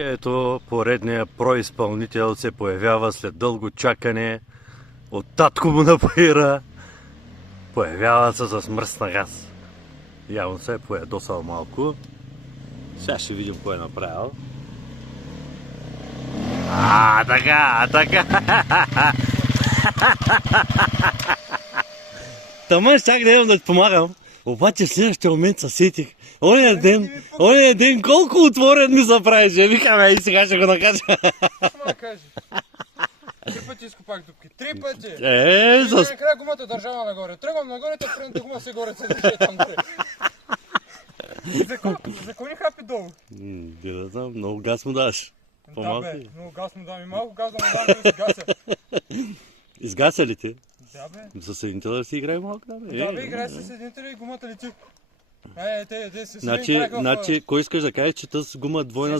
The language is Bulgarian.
Ето, поредния произпълнител се появява след дълго чакане. От татко му напоира. Появява се с мръсна газ. Явно се е поядосал малко. Сега ще видим кой е направил. Така. Тама щях да имам да ти помагам. Обаче в следващия момент се сетих. Оня ден колко отворен ми се правеше. Викаме, и сега ще го накажа. Какво да кажа? 3 пъти изкопах дупки. 3 пъти! И накрая гумата държава нагоре. Тръгвам нагоре, та предната гума се горе, се държи там горе. За кой ни хапи долу? Да знам, много газ му даш. Да бе, много газ му дам и малко газ да му дам да изгася. Изгася ли ти? Да бе. Със съединителя да си играе малко, да бе? Да бе, играй със съединителя и гумата лети. Те се Значи, кой искаш да кажеш, че тази гума двойна